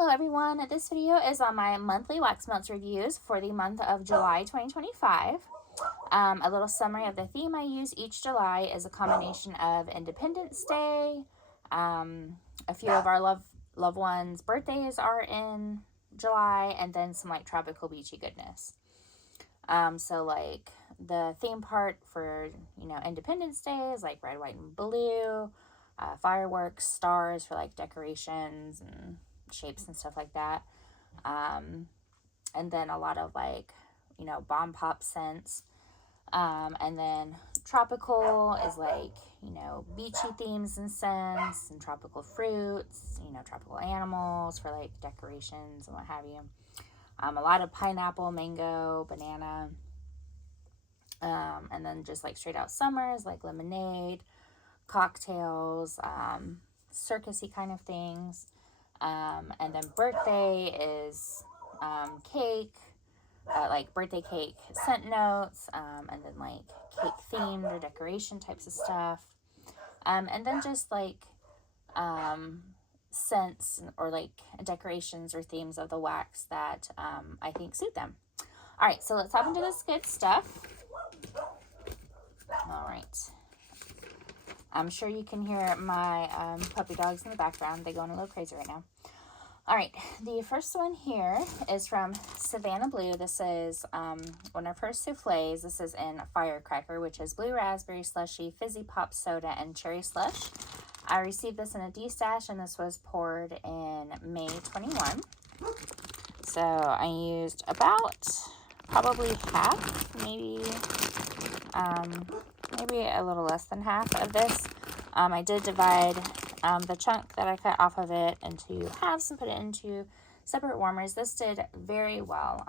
Hello everyone, this video is on my monthly wax melts reviews for the month of July 2025. A little summary of the theme I use each July is a combination of Independence Day, a few of our loved ones' birthdays are in July, and then some like tropical beachy goodness. So like the theme part for, Independence Day is like red, white, and blue, fireworks, stars for like decorations and shapes and stuff like that. And then a lot of like, bomb pop scents. And then tropical is like, beachy themes and scents, and tropical fruits, tropical animals for like decorations and what have you. A lot of pineapple, mango, banana. And then just like straight out summers, like lemonade, cocktails, circusy kind of things. And then birthday is cake, like birthday cake scent notes, and then like cake themed or decoration types of stuff. And then just like scents or like decorations or themes of the wax that I think suit them. All right, so let's hop into this good stuff. All right. I'm sure you can hear my puppy dogs in the background. They're going a little crazy right now. All right, the first one here is from Savannah Blue. This is one of her souffles. This is in Firecracker, which is blue raspberry slushy, fizzy pop soda, and cherry slush. I received this in a D-stash, and this was poured in May 21. So I used about probably half, maybe a little less than half of this. I did divide the chunk that I cut off of it into halves and put it into separate warmers. This did very well.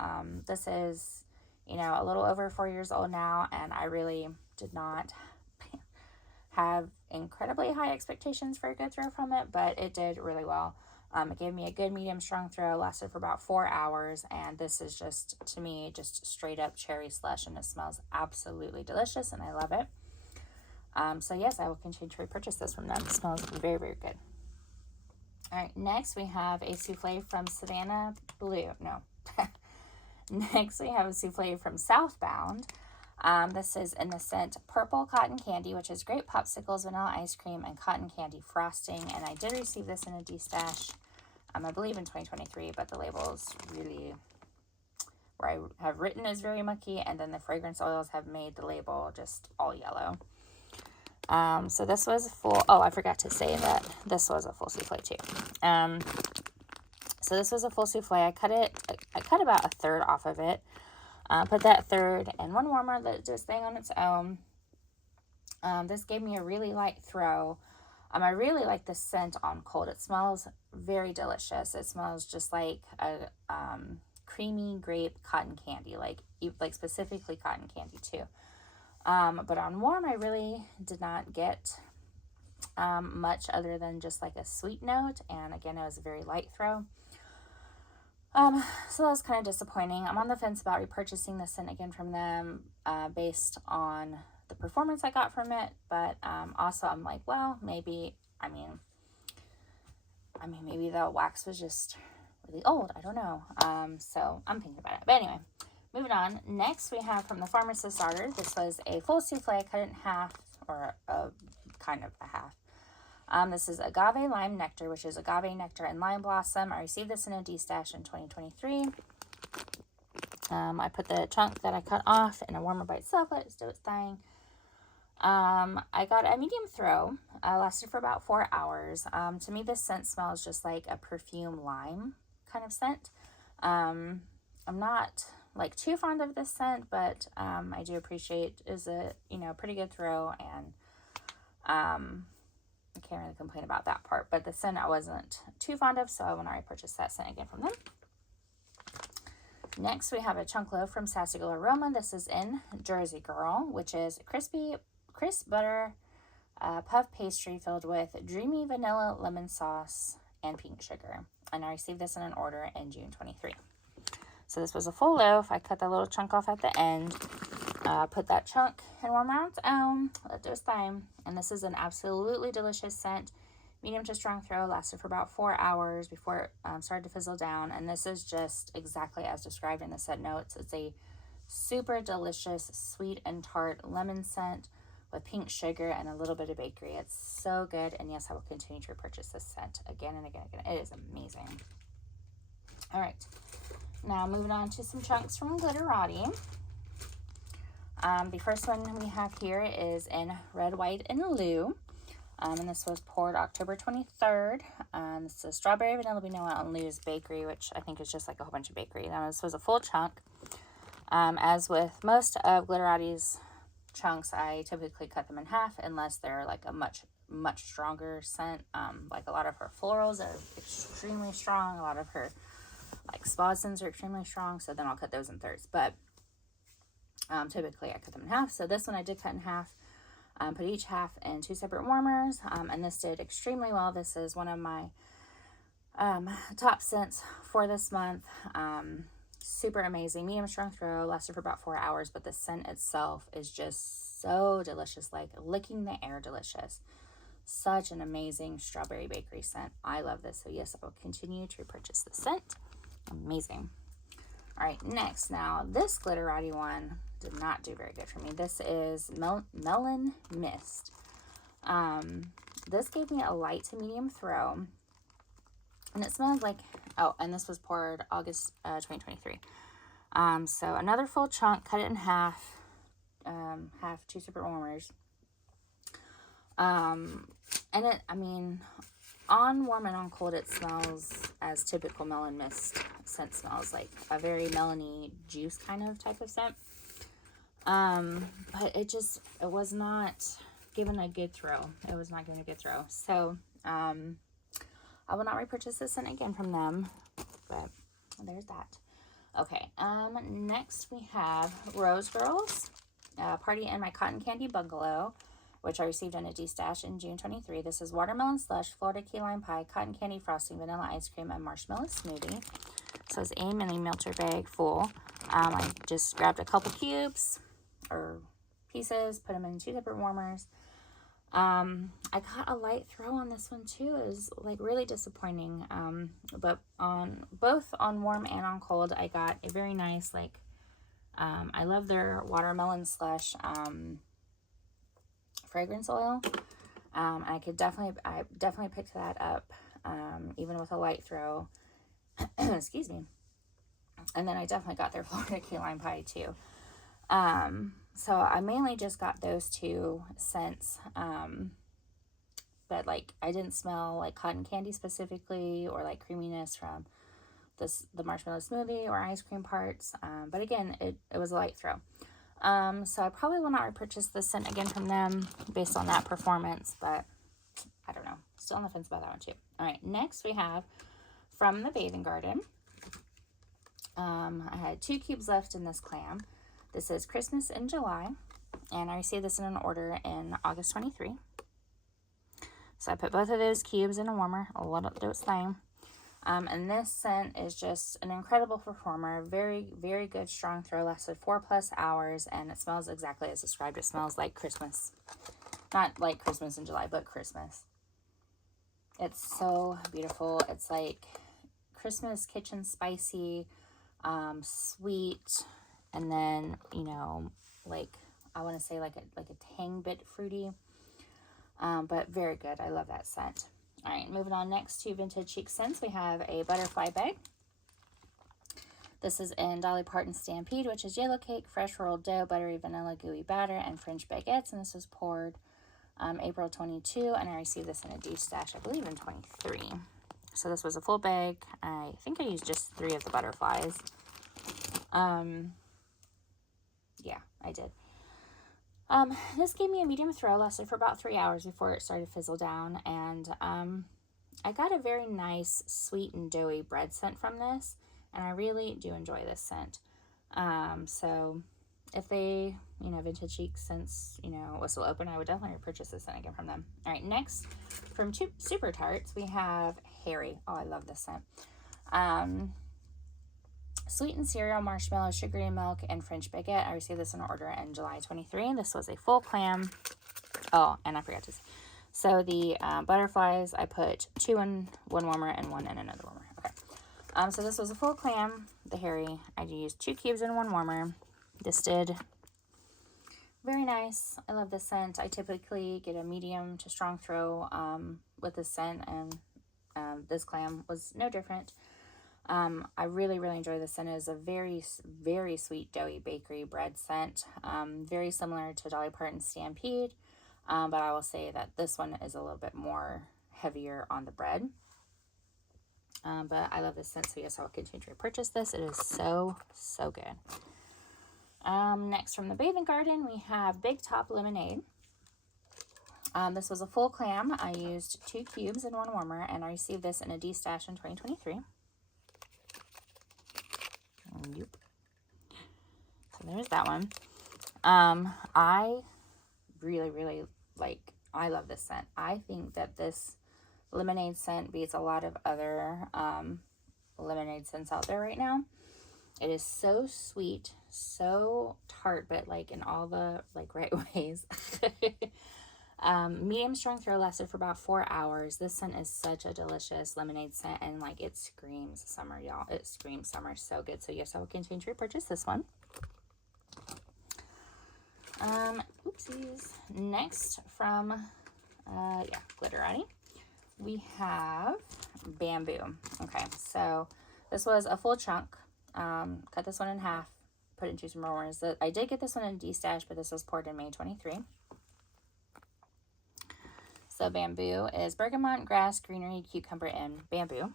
This is, a little over 4 years old now, and I really did not have incredibly high expectations for a good throw from it, but it did really well. It gave me a good medium strong throw, lasted for about 4 hours, and this is just, to me, just straight up cherry slush, and it smells absolutely delicious, and I love it. So yes, I will continue to repurchase this from them. It smells very, very good. All right, next we have a souffle from Savannah Blue. No. Next we have a souffle from Southbound. This is in the scent Purple Cotton Candy, which is grape popsicles, vanilla ice cream, and cotton candy frosting. And I did receive this in a D-stash, I believe in 2023, but the label is really, where I have written is very mucky, and then the fragrance oils have made the label just all yellow. So this was full. Oh, I forgot to say that this was a full souffle too. So this was a full souffle. I cut about a third off of it. Put that third in one warmer that just staying on its own. This gave me a really light throw. I really like the scent on cold. It smells very delicious. It smells just like a creamy grape cotton candy, like specifically cotton candy too. But on warm, I really did not get much other than just like a sweet note. And again, it was a very light throw. So that was kind of disappointing. I'm on the fence about repurchasing this scent again from them based on the performance I got from it. But also I'm like, well, maybe, maybe the wax was just really old. I don't know. So I'm thinking about it. But anyway. Moving on, next we have from the Pharmacist Order. This was a full souffle. I cut it in half, or kind of a half. This is Agave Lime Nectar, which is agave nectar and lime blossom. I received this in a D-stash in 2023. I put the chunk that I cut off in a warmer by itself, let it do its thing. I got a medium throw. Lasted for about 4 hours. To me, this scent smells just like a perfume lime kind of scent. I'm not like too fond of this scent, but I do appreciate is a pretty good throw, and I can't really complain about that part. But the scent I wasn't too fond of, so I want to repurchase that scent again from them. Next we have a chunk loaf from Sassy Girl Aroma. This is in Jersey Girl, which is crisp butter puff pastry filled with dreamy vanilla lemon sauce and pink sugar, and I received this in an order in June 23. So this was a full loaf. I cut that little chunk off at the end, put that chunk in warm on its own, let it do its thing. And this is an absolutely delicious scent. medium to strong throw, lasted for about 4 hours before it started to fizzle down. And this is just exactly as described in the scent notes. It's a super delicious, sweet and tart lemon scent with pink sugar and a little bit of bakery. It's so good. And yes, I will continue to repurchase this scent again and again and again. It is amazing. All right. Now moving on to some chunks from Glitterati. The first one we have here is in Red, White, and Lou. And this was poured October 23rd. This is strawberry, vanilla, vanilla, and Lou's Bakery, which I think is just like a whole bunch of bakery. Now this was a full chunk. As with most of Glitterati's chunks, I typically cut them in half unless they're like a much stronger scent. Like a lot of her florals are extremely strong. A lot of her like spa scents are extremely strong. So then I'll cut those in thirds. But typically I cut them in half. So this one I did cut in half. Put each half in 2 separate warmers, and this did extremely well. This is one of my top scents for this month. Super amazing, medium strong throw, lasted for about 4 hours, but the scent itself is just so delicious, like licking the air delicious. Such an amazing strawberry bakery scent. I love this, so yes, I will continue to repurchase the scent. Amazing. All right, next, now this Glitterati one did not do very good for me. This is Melon Mist. This gave me a light to medium throw, and it smells like, oh, and this was poured August 2023. So another full chunk, cut it in half, 2 separate warmers. And it, I mean, on warm and on cold, it smells as typical Melon Mist scent smells, like a very melony juice kind of type of scent. But it was not given a good throw. It was not given a good throw. So, I will not repurchase this scent again from them, but there's that. Okay. Next we have Rose Girls, Party in My Cotton Candy Bungalow, which I received in a D-stash in June 23. This is watermelon slush, Florida key lime pie, cotton candy frosting, vanilla ice cream, and marshmallow smoothie. So it's a mini melter bag full. I just grabbed a couple cubes or pieces, put them in 2 separate warmers. I got a light throw on this one too. It was like really disappointing. But on both on warm and on cold, I got a very nice, like, I love their watermelon slush, fragrance oil. I definitely picked that up, even with a light throw. Excuse me. And then I definitely got their Florida key lime pie too. So I mainly just got those 2 scents. But like I didn't smell like cotton candy specifically, or like creaminess from the marshmallow smoothie or ice cream parts. But again, it was a light throw. So I probably will not repurchase this scent again from them based on that performance, but I don't know. Still on the fence about that one too. All right, next we have from the Bathing Garden. I had 2 cubes left in this clam. This is Christmas in July, and I received this in an order in August 23. So I put both of those cubes in a warmer, a little dose thing. And this scent is just an incredible performer. Very, very good strong throw. Lasted 4+ hours, and it smells exactly as described. It smells like Christmas. Not like Christmas in July, but Christmas. It's so beautiful. It's like Christmas kitchen spicy, sweet, and then, you know, like, I want to say like a tang bit fruity, but very good. I love that scent. All right, moving on next to Vintage Chic Scents, we have a butterfly bag. This is in Dolly Parton Stampede, which is yellow cake, fresh rolled dough, buttery vanilla gooey batter, and French baguettes. And this was poured April 22, and I received this in a D-stash, I believe, in 23. So this was a full bag. I think I used just 3 of the butterflies. Yeah, I did. This gave me a medium throw, lasted for about 3 hours before it started to fizzle down, and I got a very nice sweet and doughy bread scent from this, and I really do enjoy this scent. So if they, you know, Vintage Chic Scents, you know, was still open, I would definitely purchase this scent again from them. All right, next from Super Tarts, we have Harry. Oh, I love this scent. Sweetened cereal, marshmallow, sugary milk, and French baguette. I received this in order in July 23. This was a full clam. Oh, and I forgot to say. So the butterflies, I put 2 in one warmer and 1 in another warmer. Okay. So this was a full clam, the Harry. I used 2 cubes in 1 warmer. This did very nice. I love this scent. I typically get a medium to strong throw with this scent, and this clam was no different. I really enjoy this scent. It is a very sweet doughy bakery bread scent. Very similar to Dolly Parton's Stampede, but I will say that this one is a little bit more heavier on the bread. But I love this scent, so yes, I will continue to purchase this. It is so good. Next from the Bathing Garden, we have Big Top Lemonade. This was a full clam. I used 2 cubes in 1 warmer, and I received this in a D-stash in 2023. Yep. So there's that one. I really I love this scent. I think that this lemonade scent beats a lot of other lemonade scents out there right now. It is so sweet, so tart, but like in all the like right ways. Medium strong throw lasted for about 4 hours. This scent is such a delicious lemonade scent, and like it screams summer, y'all. It screams summer. So good. So yes, I will continue to repurchase this one. Oopsies. Next from Glitterati, we have Bamboo. Okay, so this was a full chunk. Cut this one in half, put it into some warmers. I did get this one in D-stash, but this was poured in May 23. So Bamboo is bergamot, grass, greenery, cucumber, and bamboo.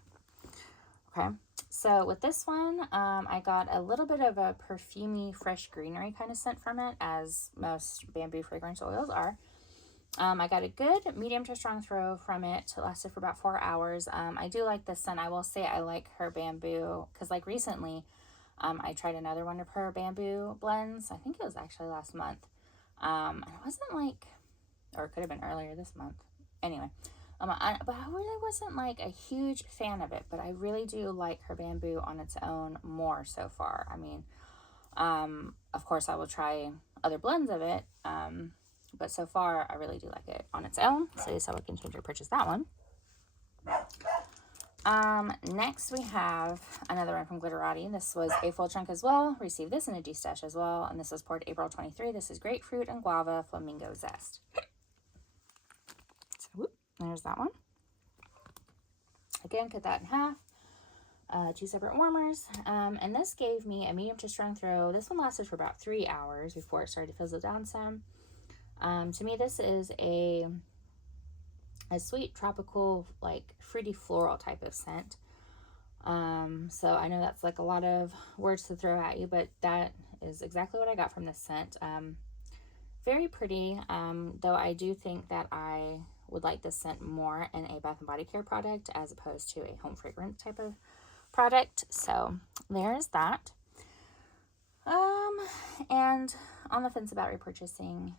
Okay, so with this one, I got a little bit of a perfumey, fresh greenery kind of scent from it, as most bamboo fragrance oils are. I got a good medium to strong throw from it. It lasted for about 4 hours. I do like this scent. I will say I like her bamboo, because like recently, I tried another one of her bamboo blends. I think it was actually last month. It wasn't like, or it could have been earlier this month. Anyway, but I really wasn't like a huge fan of it, but I really do like her bamboo on its own more so far. I mean, of course I will try other blends of it, but so far I really do like it on its own. So yes, I will continue to purchase that one. Next we have another one from Glitterati. This was a full chunk as well. Received this in a D-stash as well, and this was poured April 23. This is grapefruit and guava flamingo zest. So there's that one. Again, cut that in half. 2 separate warmers, and this gave me a medium to strong throw. This one lasted for about 3 hours before it started to fizzle down some. To me, this is a sweet tropical, like fruity floral type of scent. So I know that's like a lot of words to throw at you, but that is exactly what I got from this scent. Very pretty, though I do think that I would like this scent more in a Bath & Body Care product as opposed to a home fragrance type of product. So there's that. And on the fence about repurchasing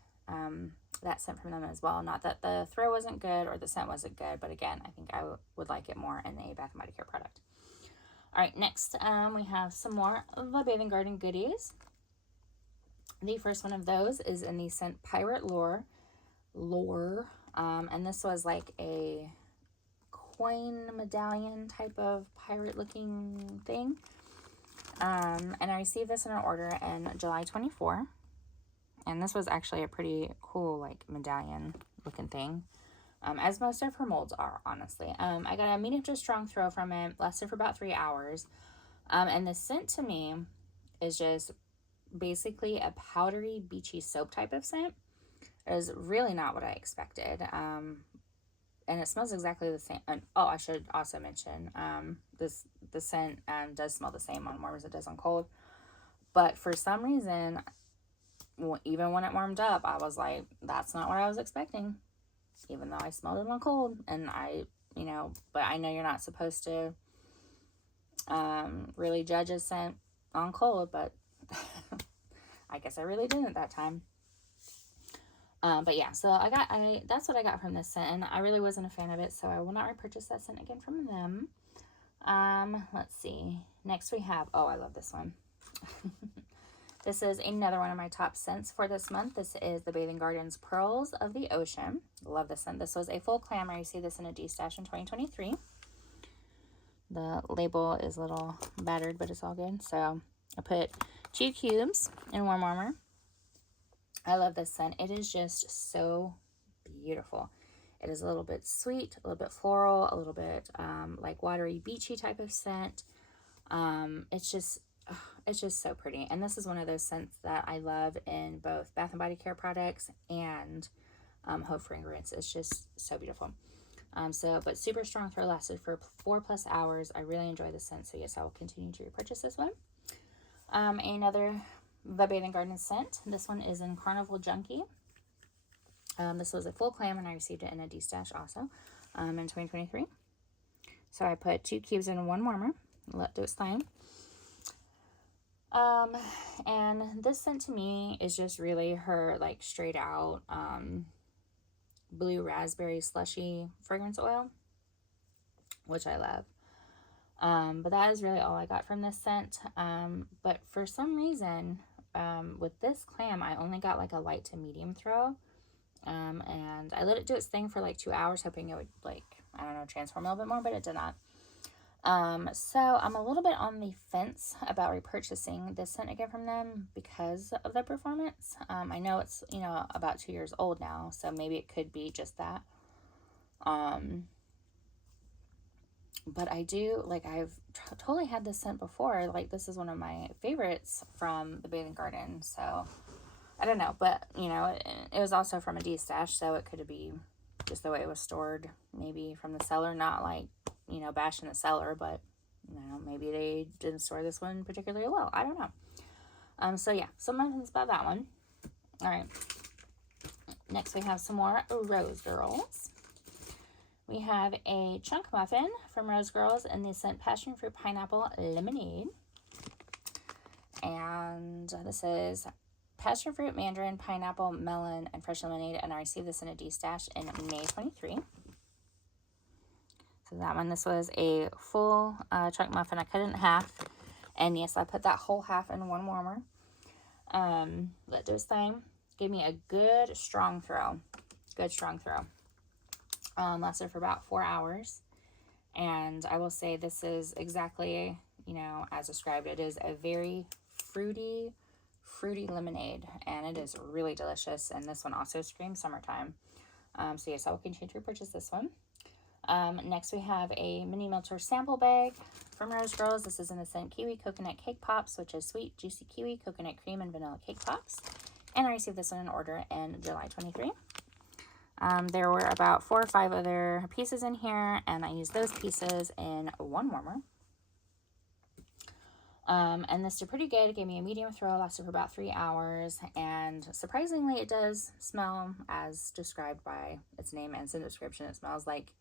that scent from them as well. Not that the throw wasn't good or the scent wasn't good, but again, I think I would like it more in a Bath & Body Care product. All right, next we have some more of the Bathing Garden goodies. The first one of those is in the scent Pirate Lore. And this was like a coin medallion type of pirate looking thing. And I received this in an order in July 24. And this was actually a pretty cool like medallion looking thing. As most of her molds are, honestly. I got a medium to strong throw from it. Lasted for about 3 hours. And the scent to me is just basically a powdery, beachy soap type of scent. It is really not what I expected. And it smells exactly the same. And, oh, I should also mention, the scent does smell the same on warm as it does on cold. But for some reason, even when it warmed up, I was like, that's not what I was expecting. Even though I smelled it on cold. And but I know you're not supposed to really judge a scent on cold, but I guess I really didn't that time. But yeah, so that's what I got from this scent, and I really wasn't a fan of it, so I will not repurchase that scent again from them. Let's see. Next we have, oh, I love this one. This is another one of my top scents for this month. This is the Bathing Gardens Pearls of the Ocean. Love this scent. This was a full clam. I received this in a D-stash in 2023. The label is a little battered, but it's all good. So I put 2 cubes in warm warmer. I love this scent. It is just so beautiful. It is a little bit sweet, a little bit floral, a little bit like watery, beachy type of scent. It's just so pretty. And this is one of those scents that I love in both Bath & Body Care products and Home Fragrance. It's just so beautiful. But super strong throw, lasted for 4+ hours. I really enjoy the scent, so yes, I will continue to repurchase this one. Another The Bathing Garden scent. This one is in Carnival Junkie. This was a full clam, and I received it in a D-stash also in 2023. So I put 2 cubes in one warmer, let do its thing. And this scent to me is just really her like straight out blue raspberry slushy fragrance oil, which I love. But that is really all I got from this scent. But for some reason, with this clam, I only got like a light to medium throw. And I let it do its thing for like 2 hours, hoping it would like, I don't know, transform a little bit more, but it did not. So I'm a little bit on the fence about repurchasing this scent again from them because of the performance. I know it's, you know, about 2 years old now, so maybe it could be just that. But I do, like, I've totally had this scent before. Like, this is one of my favorites from the Bathing Garden, so I don't know. But, you know, it was also from a D-stash, so it could be just the way it was stored, maybe from the cellar, not like, you know, bashing the cellar, but, you know, maybe they didn't store this one particularly well. I don't know. So yeah, so my opinions about that one. All right. Next, we have some more Rose Girls. We have a chunk muffin from Rose Girls in the scent Passion Fruit Pineapple Lemonade. And this is Passion Fruit, Mandarin, Pineapple, Melon, and Fresh Lemonade. And I received this in a D-stash in May 23. So that one, this was a full chunk muffin. I cut it in half. And yes, I put that whole half in one warmer. Let do its thing. Gave me a good strong throw. Good strong throw. Lasted for about 4 hours. And I will say this is exactly, you know, as described. It is a very fruity lemonade. And it is really delicious. And this one also screams summertime. So yes, I will continue to purchase this one. Next we have a mini melter sample bag from Rose Girls. This is in the scent Kiwi Coconut Cake Pops, which is sweet, juicy kiwi, coconut cream, and vanilla cake pops. And I received this in an order in July 23. There were about 4 or 5 other pieces in here, and I used those pieces in one warmer. And this did pretty good. It gave me a medium throw, lasted for about 3 hours, and surprisingly, it does smell as described by its name and its description. It smells like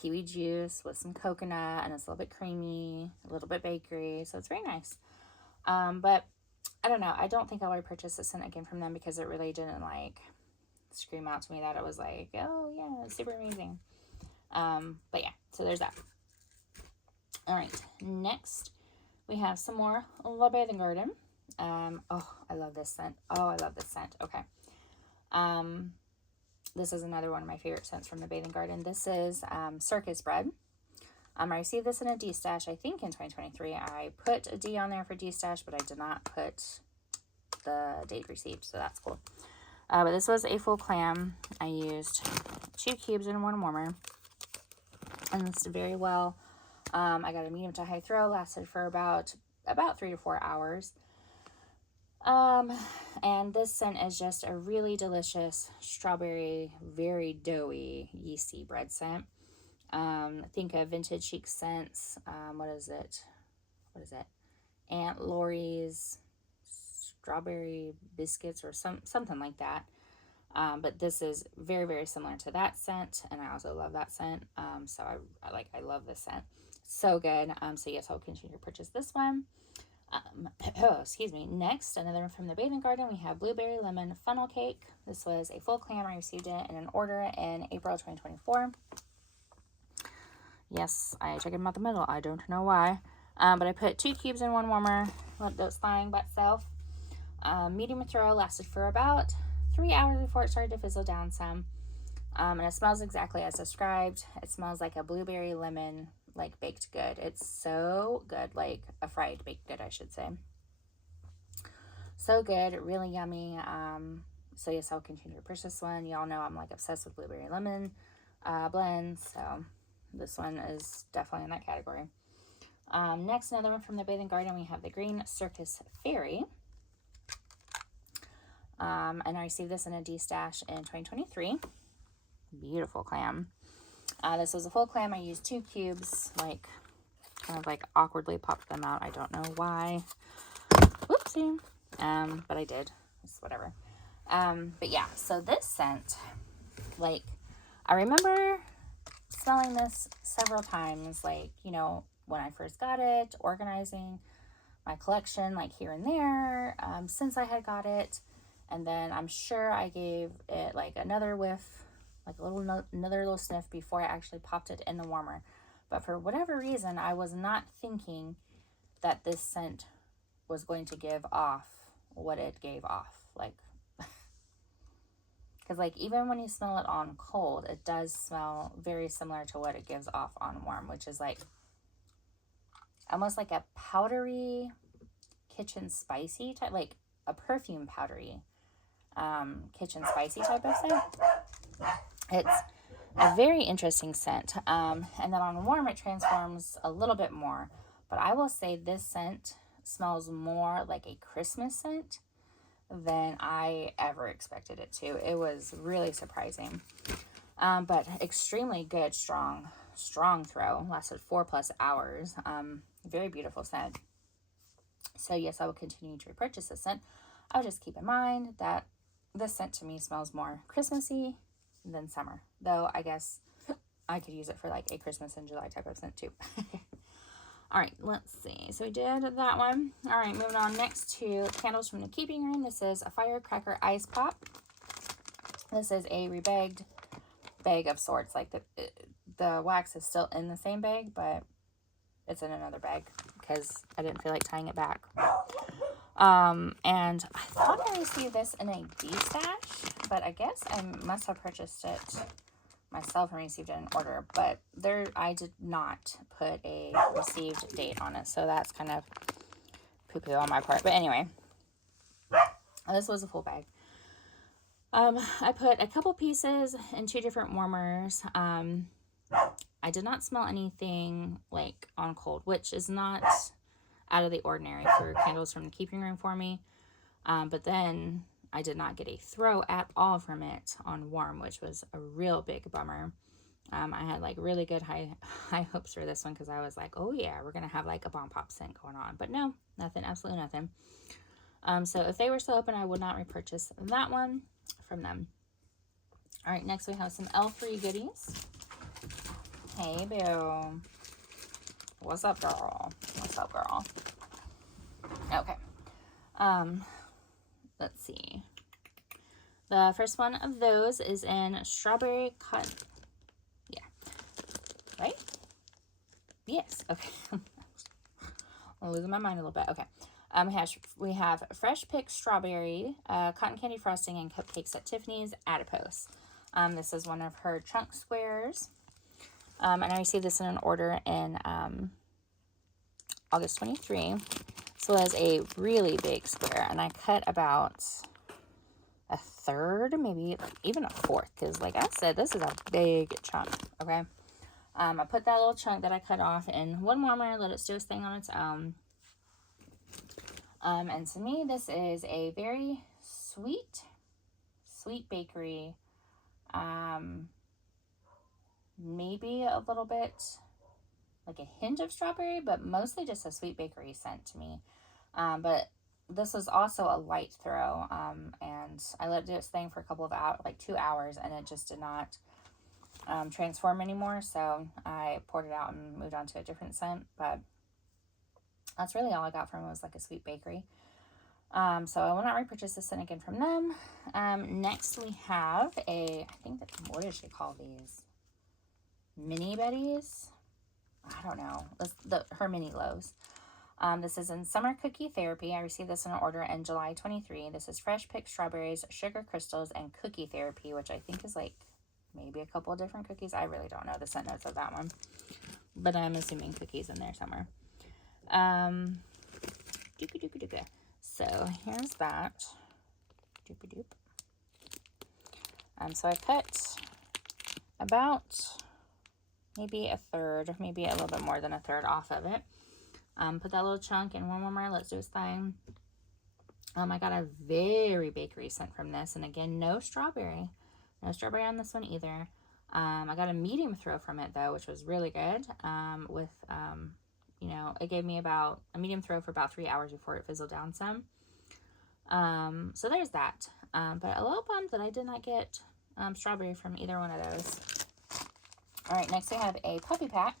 kiwi juice with some coconut, and it's a little bit creamy, a little bit bakery, so it's very nice. But I don't know. I don't think I'll repurchase this scent again from them because it really didn't like scream out to me that it was like, oh yeah, it's super amazing. But yeah, so there's that. All right, next we have some more La Bathing Garden. Oh, I love this scent. Oh, I love this scent. Okay. This is another one of my favorite scents from the Bathing Garden. This is Circus Bread. I received this in a D-stash, I think in 2023. I put a D on there for D-stash, but I did not put the date received, so that's cool. But this was a full clam. I used 2 cubes in one warmer, and this did very well. I got a medium to high throw, lasted for about 3 to 4 hours. And this scent is just a really delicious strawberry, very doughy, yeasty bread scent. Think of Vintage Chic Scents. What is it? Aunt Lori's strawberry biscuits or something like that. But this is very, very similar to that scent, and I also love that scent. So I love this scent. So good. So yes, I'll continue to purchase this one. Excuse me. Next, another one from the Bathing Garden. We have Blueberry Lemon Funnel Cake. This was a full clam. I received it in an order in April 2024. Yes, I took them out the middle. I don't know why. But I put 2 cubes in one warmer. Let those flying by itself. Medium throw, lasted for about 3 hours before it started to fizzle down some. And it smells exactly as described. It smells like a blueberry lemon, like baked good. It's so good, like a fried baked good, I should say. So good, really yummy. So yes, I'll continue to purchase this one. Y'all know I'm like obsessed with blueberry lemon blends, so this one is definitely in that category. Next, another one from the Bathing Garden, we have the Green Circus Fairy. And I received this in a D-stash in 2023. Beautiful clam. This was a full clam. I used 2 cubes, like, kind of like awkwardly popped them out. I don't know why. Whoopsie. But I did. It's whatever. But yeah, so this scent, like, I remember smelling this several times, like, you know, when I first got it, organizing my collection, like, here and there, since I had got it. And then I'm sure I gave it, like, another whiff, like another little sniff before I actually popped it in the warmer. But for whatever reason, I was not thinking that this scent was going to give off what it gave off. Like, because, like, even when you smell it on cold, it does smell very similar to what it gives off on warm, which is like almost like a powdery kitchen spicy type, like a perfume powdery kitchen spicy type of scent. It's a very interesting scent. And then on warm, it transforms a little bit more. But I will say this scent smells more like a Christmas scent than I ever expected it to. It was really surprising. But extremely good, strong throw. Lasted 4+ hours. Very beautiful scent. So yes, I will continue to repurchase this scent. I'll just keep in mind that this scent to me smells more Christmassy than summer. Though I guess I could use it for like a Christmas in July type of scent too. All right, let's see. So we did that one. All right, moving on next to Candles from the Keeping Room. This is a Firecracker Ice Pop. This is a rebagged bag of sorts. Like the wax is still in the same bag, but it's in another bag because I didn't feel like tying it back. And I thought I received this in a D-stash, but I guess I must have purchased it myself and received it in order, but I did not put a received date on it, so that's kind of poo-poo on my part. But anyway, this was a full bag. I put a couple pieces in 2 different warmers. I did not smell anything like on cold, which is not out of the ordinary for Candles from the Keeping Room for me. But then I did not get a throw at all from it on warm, which was a real big bummer. I had like really good high hopes for this one because I was like, oh yeah, we're going to have like a bomb pop scent going on. But no, nothing, absolutely nothing. So if they were still open, I would not repurchase that one from them. All right, next we have some L3 goodies. Hey, boo. What's up, girl? What's up, girl? Okay. Let's see. The first one of those is in Strawberry Cotton. Yeah. Right? Yes. Okay. I'm losing my mind a little bit. Okay. We have Fresh Pick Strawberry, Cotton Candy Frosting, and Cupcakes at Tiffany's Adipose. This is one of her chunk squares. And I received this in an order in August 23. So it was a really big square, and I cut about a third, maybe even a fourth, because like I said, this is a big chunk, okay? I put that little chunk that I cut off in one warmer, let it do its thing on its own. And to me, this is a very sweet bakery, maybe a little bit like a hint of strawberry, but mostly just a sweet bakery scent to me. But this was also a light throw, and I let it do its thing for a couple of hours, like 2 hours, and it just did not transform anymore. So I poured it out and moved on to a different scent. But that's really all I got from it, was like a sweet bakery. So I will not repurchase this scent again from them. Next we have what did she call these? Mini Betties? I don't know. Her mini loaves. This is in Summer Cookie Therapy. I received this in an order in July 23. This is fresh picked strawberries, sugar crystals, and cookie therapy, which I think is like maybe a couple of different cookies. I really don't know the scent notes of that one, but I'm assuming cookies in there somewhere. So here's that. So I cut about maybe a third, maybe a little bit more than a third off of it. Put that little chunk in one warmer. Let's do this thing. I got a very bakery scent from this, and again, no strawberry on this one either. I got a medium throw from it though, which was really good. You know, it gave me about a medium throw for about 3 hours before it fizzled down some. So there's that. But a little bummed that I did not get strawberry from either one of those. All right, next we have a puppy pack,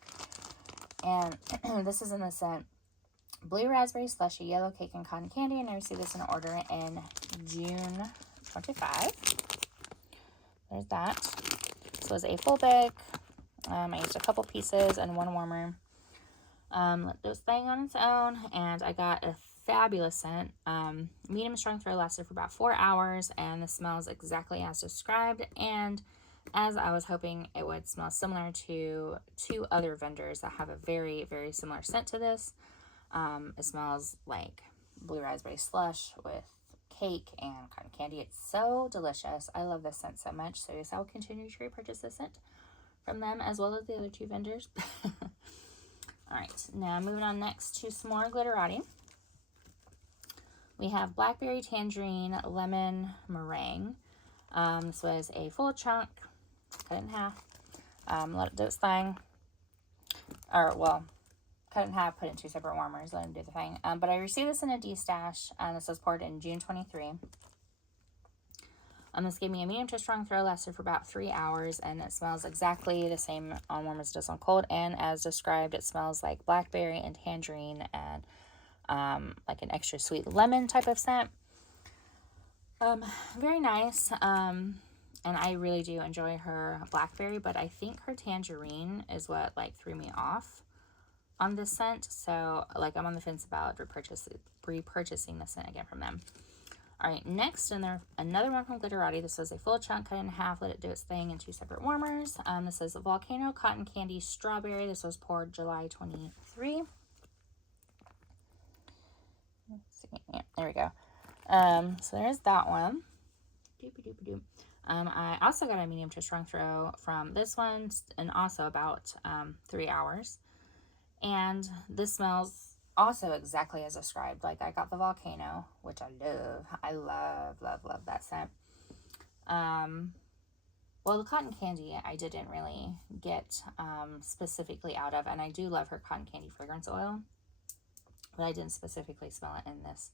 and this is in the scent Blue Raspberry Slushy, Yellow Cake, and Cotton Candy, and I received this in an order in June 25. There's that. This was a full bag. I used a couple pieces and one warmer. Let this thing on its own, and I got a fabulous scent. Medium strong throw, lasted for about 4 hours, and this smells exactly as described, and as I was hoping it would smell, similar to 2 other vendors that have a very, very similar scent to this. It smells like Blue Raspberry Slush with cake and cotton candy. It's so delicious. I love this scent so much, so yes, I will continue to repurchase this scent from them as well as the other 2 vendors. All right, now moving on next to some more Glitterati. We have Blackberry Tangerine Lemon Meringue. This was a full chunk, cut it in half. Let it do its thing. Or, well, cut it in half, put it in 2 separate warmers, let them do the thing. But I received this in a D-stash, and this was poured in June 23. This gave me a medium to strong throw, lasted for about 3 hours, and it smells exactly the same on warm as it does on cold. And as described, it smells like blackberry and tangerine and like an extra sweet lemon type of scent. Very nice. And I really do enjoy her blackberry, but I think her tangerine is what like threw me off on this scent. So like I'm on the fence about repurchasing the scent again from them. All right, next, and another one from Glitterati. This was a full chunk, cut in half, let it do its thing in 2 separate warmers. This is a Volcano Cotton Candy Strawberry. This was poured July 23. Let's see. Yeah, there we go. So there's that one. I also got a medium to strong throw from this one, and also about 3 hours. And this smells also exactly as described. Like I got the Volcano, which I love. I love that scent. Well, the cotton candy I didn't really get specifically out of, and I do love her cotton candy fragrance oil, but I didn't specifically smell it in this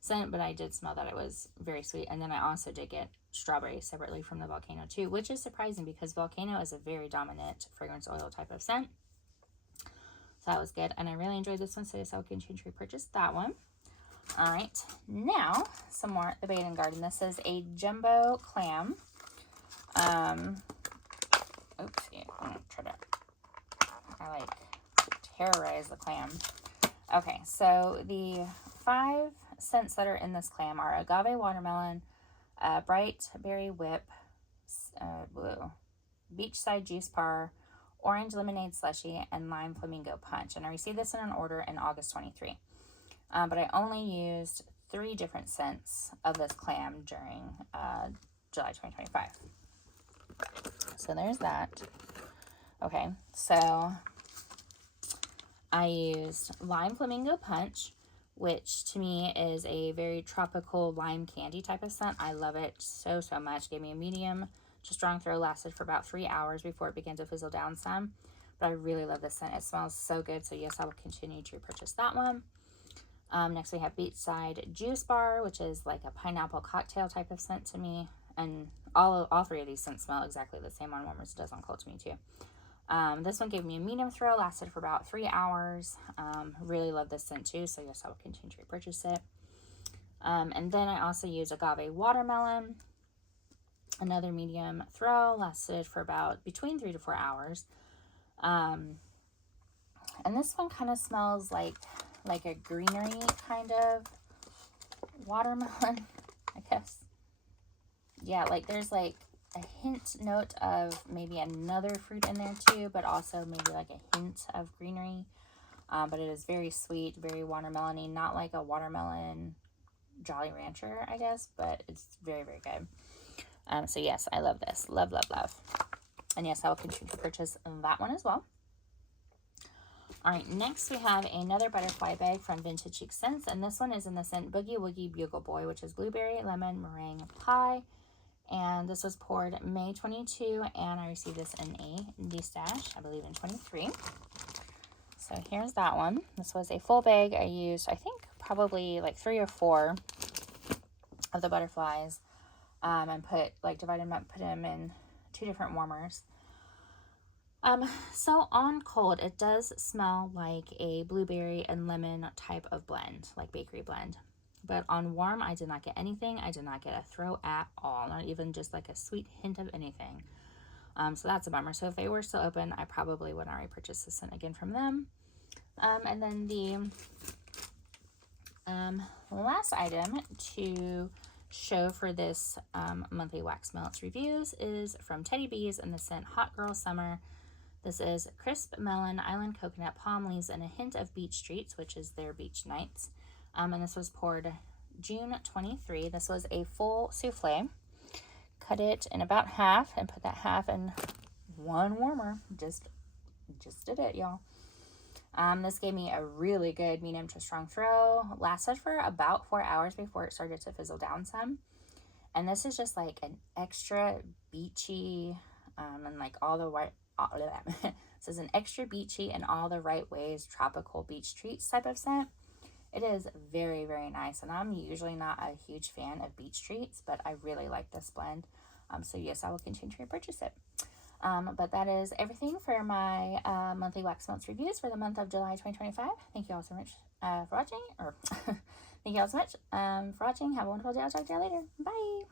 scent, but I did smell that it was very sweet. And then I also did get strawberry separately from the Volcano too, which is surprising because Volcano is a very dominant fragrance oil type of scent. So that was good, and I really enjoyed this one, so I will continue to repurchase that one. All right, now some more at the Baden Garden. This is a jumbo clam. Oopsie, I'm gonna try to, I like terrorize the clam. Okay, so the 5 scents that are in this clam are agave watermelon, bright berry whip, beachside juice bar, orange lemonade slushy, and lime flamingo punch. And I received this in an order in August 23. But I only used 3 different scents of this clam during July 2025. So there's that. Okay, so I used lime flamingo punch, which to me is a very tropical lime candy type of scent. I love it so much. Gave me a medium to strong throw, lasted for about 3 hours before it began to fizzle down some. But I really love this scent. It smells so good. So yes, I will continue to purchase that one. Next we have Beachside Juice Bar, which is like a pineapple cocktail type of scent to me. And all 3 of these scents smell exactly the same on warm as it does on cold to me too. This one gave me a medium throw, lasted for about 3 hours. Really love this scent too. So yes, I will continue to repurchase it. And then I also used agave watermelon. Another medium throw, lasted for about between 3 to 4 hours. And this one kind of smells like like a greenery kind of watermelon, I guess. Yeah, like there's like a hint note of maybe another fruit in there too, but also maybe like a hint of greenery. But it is very sweet, very watermelony, not like a watermelon Jolly Rancher, I guess, but it's very, very good. So yes, I love this. Love, love, love. And yes, I will continue to purchase that one as well. All right, next we have another butterfly bag from Vintage Chic Scents, and this one is in the scent Boogie Woogie Bugle Boy, which is blueberry, lemon, meringue pie. And this was poured May 22, and I received this in a destash, I believe in 23. So here's that one. This was a full bag. I used, I think, probably like 3 or 4 of the butterflies, and divided them up, put them in 2 different warmers. So on cold, it does smell like a blueberry and lemon type of blend, like bakery blend. But on warm, I did not get anything. I did not get a throw at all, not even just like a sweet hint of anything. So that's a bummer. So if they were still open, I probably would not repurchase this scent again from them. And then the last item to show for this monthly wax melts reviews is from Teddy Bees in the scent Hot Girl Summer. This is crisp melon, island coconut, palm leaves, and a hint of beach streets, which is their beach nights. And this was poured June 23. This was a full souffle. Cut it in about half and put that half in one warmer. Just did it, y'all. This gave me a really good medium to strong throw. Lasted for about 4 hours before it started to fizzle down some. And this is just like an extra beachy, and like all the right. This is an extra beachy in all the right ways tropical beach treats type of scent. It is very, very nice, and I'm usually not a huge fan of beach treats, but I really like this blend. So yes, I will continue to purchase it. But that is everything for my monthly wax melts reviews for the month of July 2025. Thank you all so much for watching, thank you all so much for watching. Have a wonderful day. I'll talk to you later. Bye.